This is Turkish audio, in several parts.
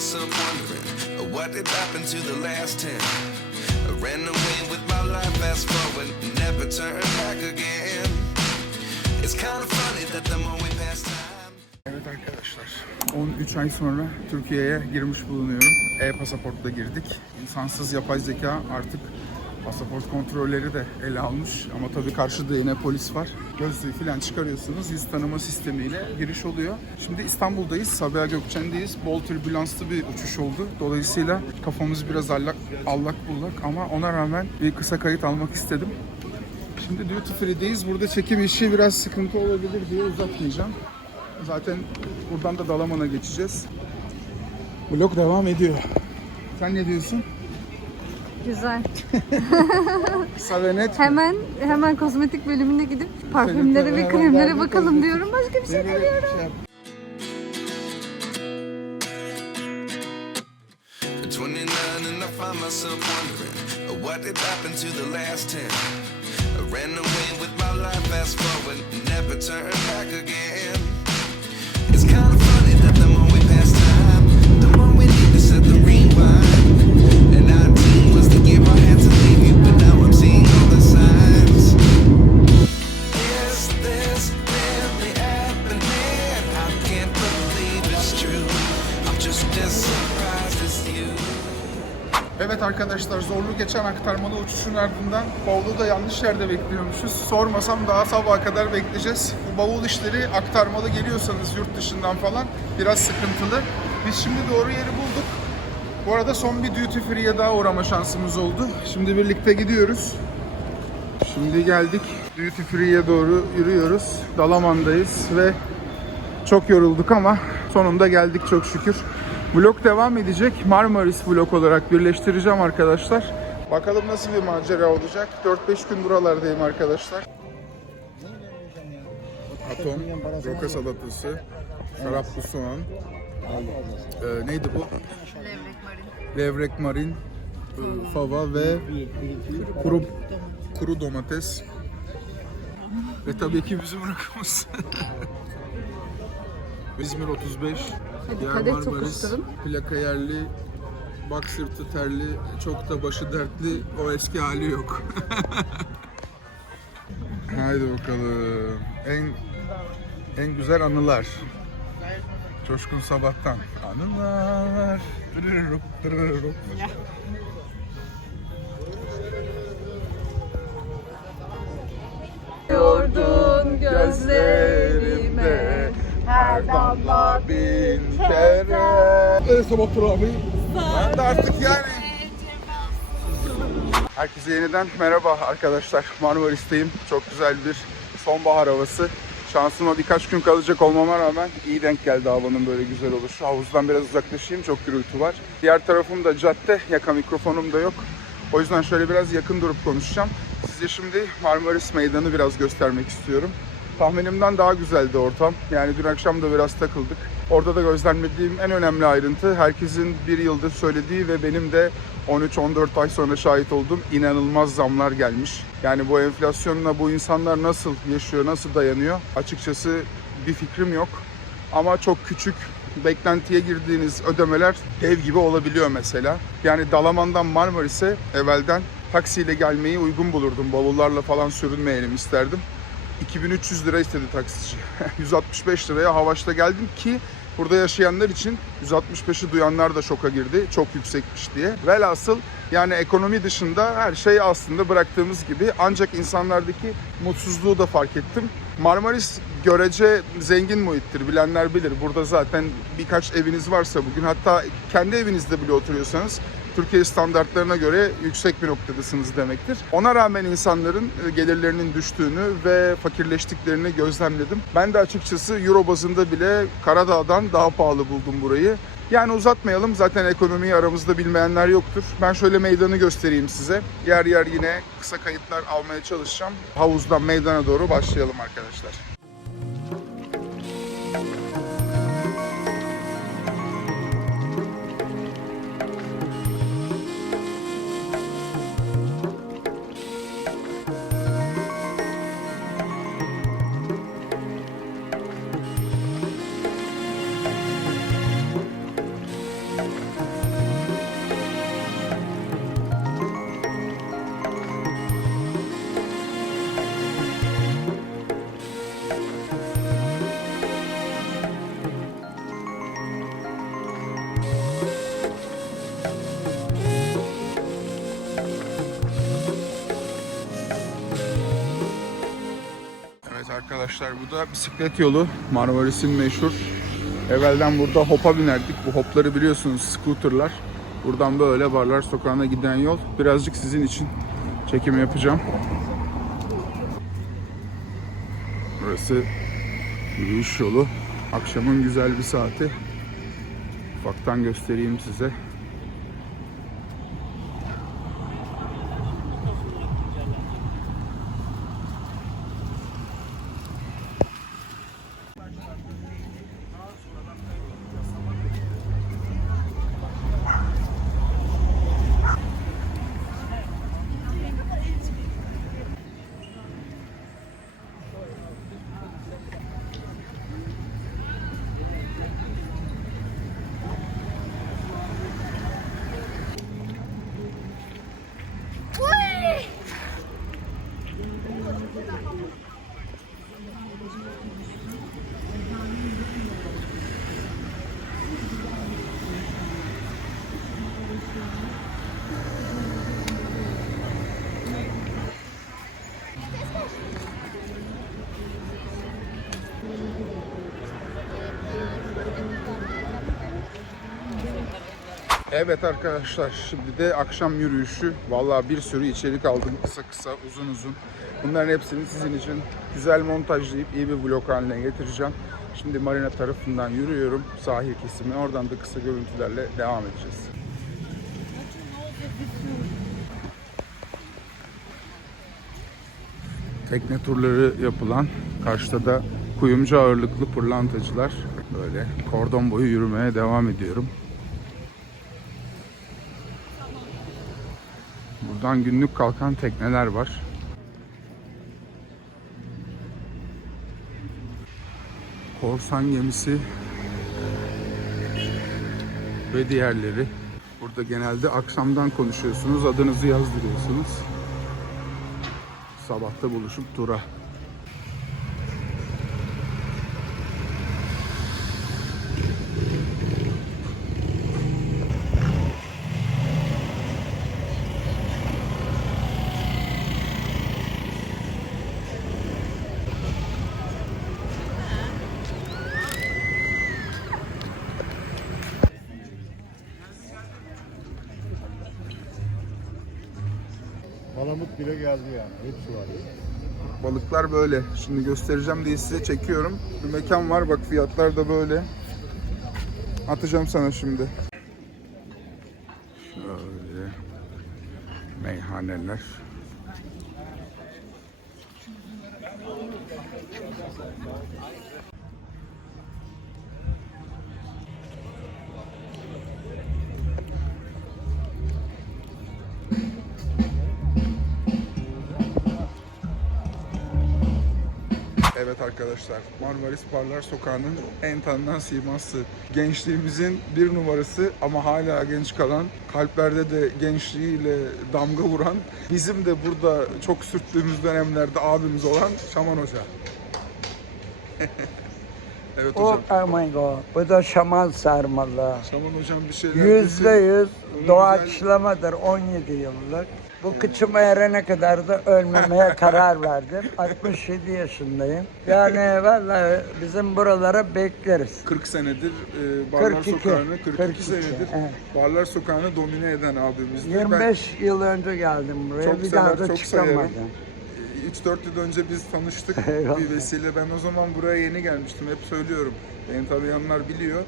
myself wondering what did happen to the last ten. I ran away with my life, fast forward, never turn back again. It's kind of funny that the more we pass time. Evet arkadaşlar, 13 ay sonra Türkiye'ye girmiş bulunuyorum. E-pasaportla girdik. İnsansız yapay zeka artık pasaport kontrolleri de ele almış. Ama tabii karşıda yine polis var. Gözlüğü falan çıkarıyorsunuz. Yüz tanıma sistemiyle giriş oluyor. Şimdi İstanbul'dayız. Sabiha Gökçen'deyiz. Bol türbülanslı bir uçuş oldu. Dolayısıyla kafamız biraz allak, allak bullak ama ona rağmen bir kısa kayıt almak istedim. Şimdi Duty Free'deyiz. Burada çekim işi biraz sıkıntı olabilir diye uzatmayacağım. Zaten buradan da Dalaman'a geçeceğiz. Vlog devam ediyor. Sen ne diyorsun? Güzel. Kısa ve net. Hemen hemen kozmetik bölümüne gidip parfümlere ve kremlere bakalım diyorum. Başka bir şey demiyorum. şey yap- At 29 and I find myself wondering what did happen to the last 10. I ran away with my life, fast forward, never turn back again. Arkadaşlar zorlu geçen aktarmalı uçuşun ardından bavulu da yanlış yerde bekliyormuşuz. Sormasam daha sabaha kadar bekleyeceğiz. Bu bavul işleri aktarmalı geliyorsanız yurt dışından falan biraz sıkıntılı. Biz şimdi doğru yeri bulduk. Bu arada son bir duty free'ye daha uğrama şansımız oldu. Şimdi birlikte gidiyoruz. Şimdi geldik. Duty free'ye doğru yürüyoruz. Dalaman'dayız ve çok yorulduk ama sonunda geldik çok şükür. Vlog devam edecek. Marmaris vlog olarak birleştireceğim arkadaşlar. Bakalım nasıl bir macera olacak. 4-5 gün buralardayım arkadaşlar. Atom, roka salatası, saraplı soğan. Ee, neydi bu? Levrek marin, e, fava ve kuru kuru domates. Ve tabii ki bizim rakımız. İzmir 35. Hadi Yer Marmaris. Plaka yerli, bak sırtı terli, çok da başı dertli, o eski hali yok. Haydi bakalım. En en güzel anılar. Coşkun Sabah'tan. Anılar. Tırırırıp, tırırırıp. Yordun gözlerime her damla bin kere. Evet sabah abi. Ben de artık yani. Herkese yeniden merhaba arkadaşlar. Marmaris'teyim. Çok güzel bir sonbahar havası. Şansıma birkaç gün kalacak olmama rağmen iyi denk geldi havanın böyle güzel oluşu. Havuzdan biraz uzaklaşayım. Çok gürültü var. Diğer tarafım da cadde. Yaka mikrofonum da yok. O yüzden şöyle biraz yakın durup konuşacağım. Size şimdi Marmaris Meydanı biraz göstermek istiyorum. Tahminimden daha güzeldi ortam. Yani dün akşam da biraz takıldık. Orada da gözlemlediğim en önemli ayrıntı herkesin bir yıldır söylediği ve benim de 13-14 ay sonra şahit olduğum inanılmaz zamlar gelmiş. Yani bu enflasyonla bu insanlar nasıl yaşıyor, nasıl dayanıyor? Açıkçası bir fikrim yok. Ama çok küçük beklentiye girdiğiniz ödemeler dev gibi olabiliyor mesela. Yani Dalaman'dan Marmaris'e evvelden taksiyle gelmeyi uygun bulurdum. Bavullarla falan sürünmeyelim isterdim. 2300 lira istedi taksici. 165 liraya Havaş'ta geldim ki burada yaşayanlar için 165'i duyanlar da şoka girdi. Çok yüksekmiş diye. Velhasıl yani ekonomi dışında her şey aslında bıraktığımız gibi. Ancak insanlardaki mutsuzluğu da fark ettim. Marmaris görece zengin muhittir. Bilenler bilir. Burada zaten birkaç eviniz varsa bugün hatta kendi evinizde bile oturuyorsanız Türkiye standartlarına göre yüksek bir noktadasınız demektir. Ona rağmen insanların e, gelirlerinin düştüğünü ve fakirleştiklerini gözlemledim. Ben de açıkçası Euro bazında bile Karadağ'dan daha pahalı buldum burayı. Yani uzatmayalım zaten ekonomiyi aramızda bilmeyenler yoktur. Ben şöyle meydanı göstereyim size. Yer yer yine kısa kayıtlar almaya çalışacağım. Havuzdan meydana doğru başlayalım arkadaşlar. Arkadaşlar bu da bisiklet yolu. Marmaris'in meşhur. Evvelden burada hopa binerdik. Bu hopları biliyorsunuz scooterlar. Buradan böyle Barlar Sokağı'na giden yol. Birazcık sizin için çekim yapacağım. Burası yürüyüş yolu. Akşamın güzel bir saati. Ufaktan göstereyim size. Evet arkadaşlar şimdi de akşam yürüyüşü. Vallahi bir sürü içerik aldım kısa kısa uzun uzun. Bunların hepsini sizin için güzel montajlayıp iyi bir vlog haline getireceğim. Şimdi marina tarafından yürüyorum sahil kesimi. Oradan da kısa görüntülerle devam edeceğiz. Tekne turları yapılan karşıda da kuyumcu ağırlıklı pırlantacılar. Böyle kordon boyu yürümeye devam ediyorum. Buradan günlük kalkan tekneler var. Korsan gemisi ve diğerleri. Burada genelde akşamdan konuşuyorsunuz, adınızı yazdırıyorsunuz. Sabahta buluşup tura. Palamut bile geldi yani. Hepsi var. Balıklar böyle. Şimdi göstereceğim diye size çekiyorum. Bir mekan var bak fiyatlar da böyle. Atacağım sana şimdi. Şöyle meyhaneler. Evet arkadaşlar, Marmaris Barlar Sokağı'nın en tanınan siması. Gençliğimizin bir numarası ama hala genç kalan, kalplerde de gençliğiyle damga vuran, bizim de burada çok sürttüğümüz dönemlerde abimiz olan Şaman Hoca. evet Oh, hocam. oh my god. Bu da şaman sarmalı. Şaman hocam bir şeyler Yüzde yüz doğaçlamadır 17 yıllık. Bu kıçıma erene kadar da ölmemeye karar verdim. 67 yaşındayım. Yani vallahi bizim buralara bekleriz. 40 senedir e, Barlar 42, Sokağı'nı, 42, 42, senedir evet. Barlar Sokağı'nı domine eden abimizdir. Ben- 25 yıl önce geldim buraya. Çok bir daha sever, da çok çıkamadım. severim. 3-4 yıl önce biz tanıştık bir vesile. Ben o zaman buraya yeni gelmiştim. Hep söylüyorum. Beni tanıyanlar biliyor.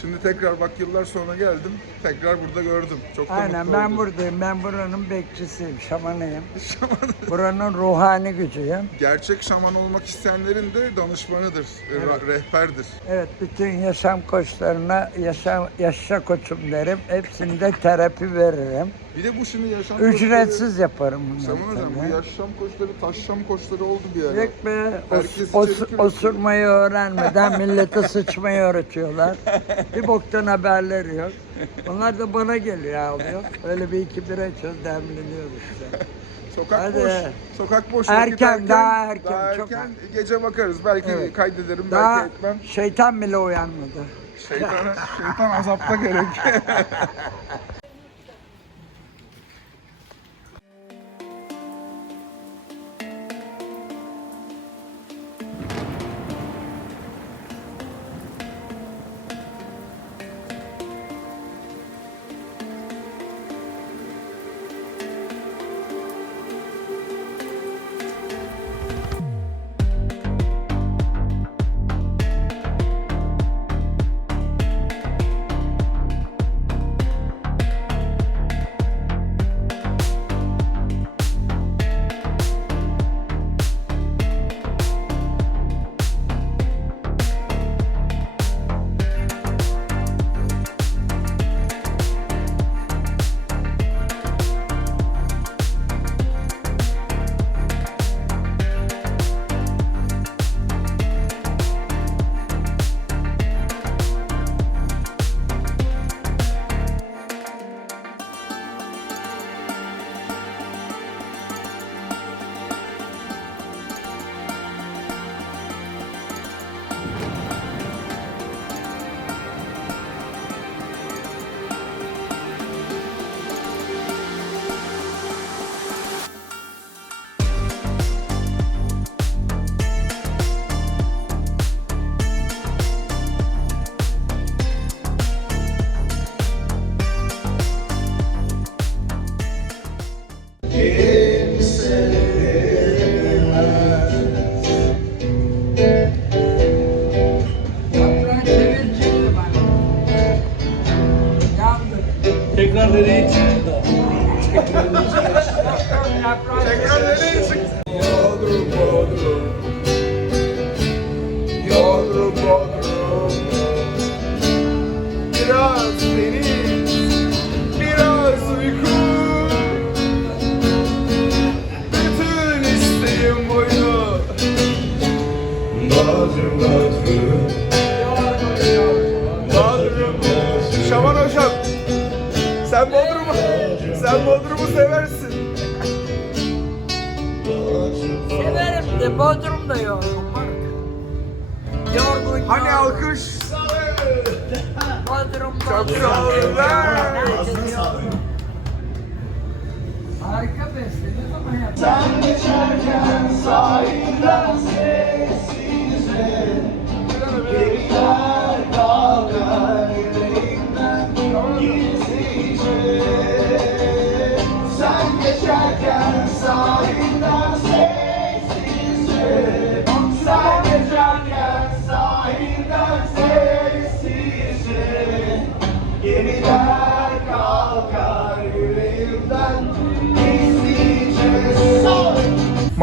Şimdi tekrar bak yıllar sonra geldim. Tekrar burada gördüm. Çok da Aynen mutlu ben oldum. buradayım. Ben buranın bekçisiyim, şamanıyım. buranın ruhani gücüyüm. Gerçek şaman olmak isteyenlerin de danışmanıdır, re- rehberdir. Evet, bütün yaşam koçlarına yaşam, yaşa koçum derim. Hepsinde terapi veririm. Bir de bu şimdi yaşam Ücretsiz yaparım bunları. Şaman hocam bu yaşam koçları, taşşam koçları oldu bir ara. Yok be, os- Herkes os- içerik üretiyor. osurmayı öğrenmeden millete sıçmayı öğretiyorlar. Bir boktan haberleri yok. Onlar da bana geliyor alıyor. Öyle bir iki bira içiyoruz, demleniyoruz işte. Sokak Hadi. boş. Sokak boş. Erken, vakit erken, daha erken, Daha çok erken. Gece bakarız. Belki Evet. kaydederim, Daha belki etmem. şeytan bile uyanmadı. Şeytana, şeytan azapta gerek. Biraz deniz, biraz uyku. Bütün isteğim boyu. Bodrum. Bodrum. Şaban hocam. Sen Bodrum'u, sen Bodrum'u seversin. Severim de Bodrum'da bak. Yorgun Hani yorgun. alkış? Bodrum Çok sağ olun. Harika beslediniz ama yapın.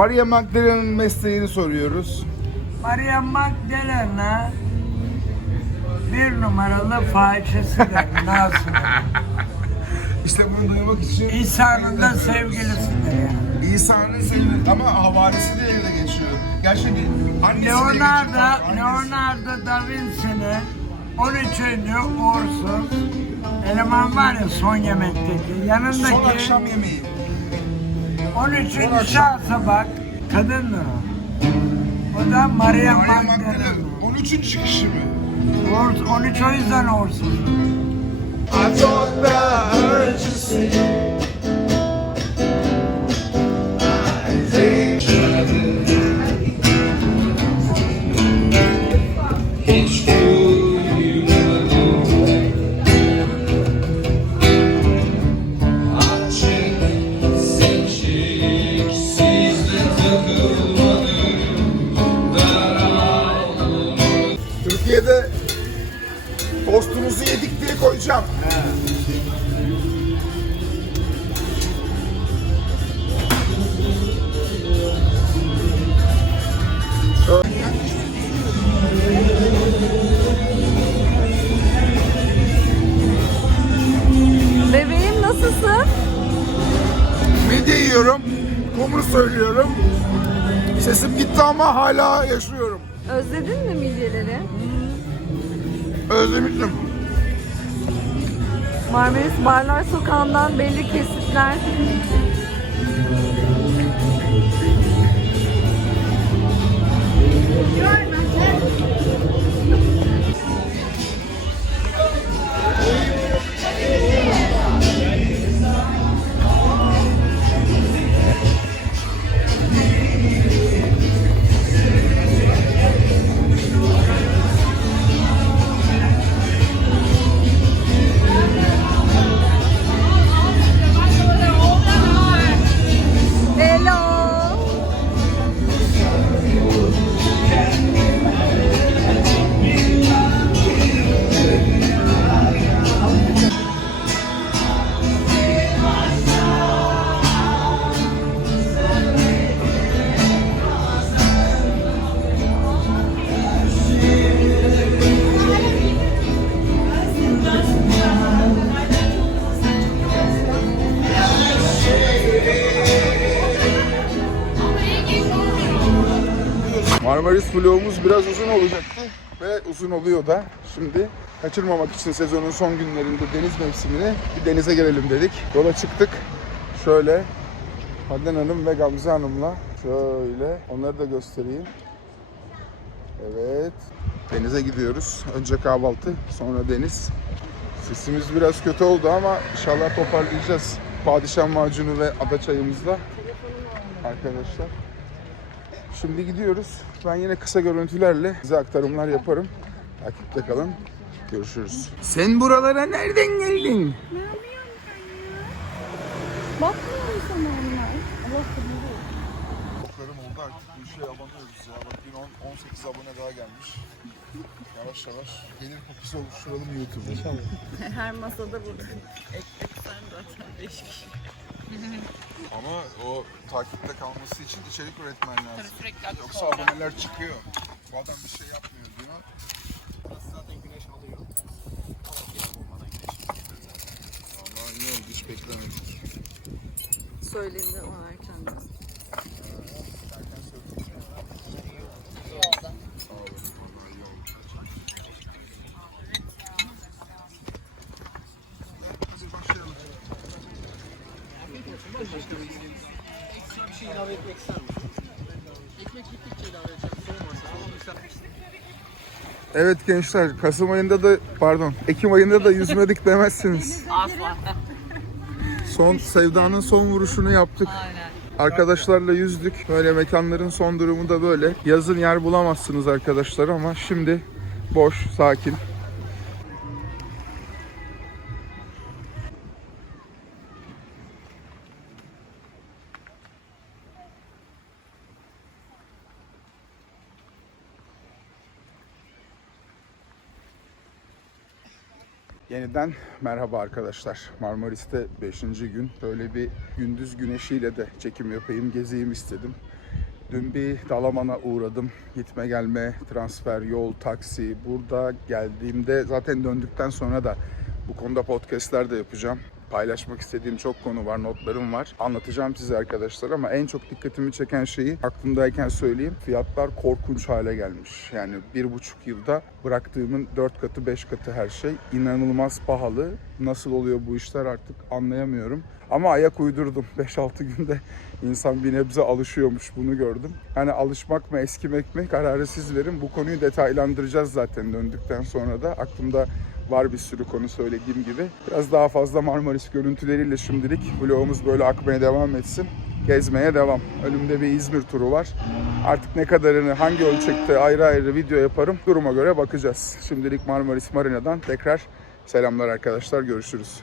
Maria Magdalena'nın mesleğini soruyoruz. Maria Magdalena bir numaralı fahişesidir. Nasıl? İşte bunu duymak için İsa'nın da sevgilisidir yani. İsa'nın sevgili ama havarisi diye de geçiyor. Gerçi bir annesi diye Leonardo, geçiyor. Annesi. Leonardo da Vinci'nin 13. uğursuz eleman var ya son yemekteki. Yanındaki Son akşam yemeği. 13. Son akşam. şahsa bak kadındır o. O da Maria Maria Magdalena. Magdalena 13. kişi mi? Uğurs- 13 o yüzden uğursuz. I thought that I heard you say Türkiye'de söylüyorum. Sesim gitti ama hala yaşıyorum. Özledin mi midyeleri? Özlemişim. Marmaris Barlar Sokağı'ndan belli kesitler. Hello. Biraz uzun olacaktı ve uzun oluyor da. Şimdi kaçırmamak için sezonun son günlerinde deniz mevsimine bir denize girelim dedik. Yola çıktık. Şöyle Hadden Hanım ve Gamze Hanım'la şöyle onları da göstereyim. Evet. Denize gidiyoruz. Önce kahvaltı, sonra deniz. Sesimiz biraz kötü oldu ama inşallah toparlayacağız. Padişah macunu ve ada çayımızla. Arkadaşlar. Şimdi gidiyoruz. Ben yine kısa görüntülerle size aktarımlar yaparım. Takipte kalın. Görüşürüz. Sen buralara nereden geldin? Bakmıyor musun Oklarım oldu artık bu işe abanıyoruz ya. Bak yine 10 18 abone daha gelmiş. Yavaş yavaş gelir kokusu oluşturalım YouTube'da. Her masada bu. Ekmek sen zaten 5 kişi. Ama o takipte kalması için içerik üretmen lazım. Yoksa aboneler çıkıyor. Bu adam bir şey yapmıyor diyor. Zaten güneş alıyor. Ama yarım olmadan güneş Vallahi iyi oldu hiç beklemedik. Söylendi o erken. Sağ olun. Vallahi iyi oldu. Hazır başlayalım. Ekstra bir şey ilave etmek ister misin? Ekmek gittikçe ilave edeceğim. Ama Evet gençler Kasım ayında da pardon Ekim ayında da yüzmedik demezsiniz. Asla. Son Sevda'nın son vuruşunu yaptık. Aynen. Arkadaşlarla yüzdük. Böyle mekanların son durumu da böyle. Yazın yer bulamazsınız arkadaşlar ama şimdi boş, sakin. Yeniden merhaba arkadaşlar. Marmaris'te 5. gün. Böyle bir gündüz güneşiyle de çekim yapayım, gezeyim istedim. Dün bir Dalaman'a uğradım. Gitme gelme, transfer, yol, taksi. Burada geldiğimde zaten döndükten sonra da bu konuda podcastler de yapacağım. Paylaşmak istediğim çok konu var, notlarım var. Anlatacağım size arkadaşlar ama en çok dikkatimi çeken şeyi aklımdayken söyleyeyim. Fiyatlar korkunç hale gelmiş. Yani bir buçuk yılda bıraktığımın dört katı, beş katı her şey. İnanılmaz pahalı. Nasıl oluyor bu işler artık anlayamıyorum. Ama ayak uydurdum. 5-6 günde insan bir nebze alışıyormuş bunu gördüm. Hani alışmak mı eskimek mi kararı siz verin. Bu konuyu detaylandıracağız zaten döndükten sonra da. Aklımda var bir sürü konu söylediğim gibi. Biraz daha fazla Marmaris görüntüleriyle şimdilik vlogumuz böyle akmaya devam etsin. Gezmeye devam. Önümde bir İzmir turu var. Artık ne kadarını hangi ölçekte ayrı ayrı video yaparım duruma göre bakacağız. Şimdilik Marmaris Marina'dan tekrar selamlar arkadaşlar. Görüşürüz.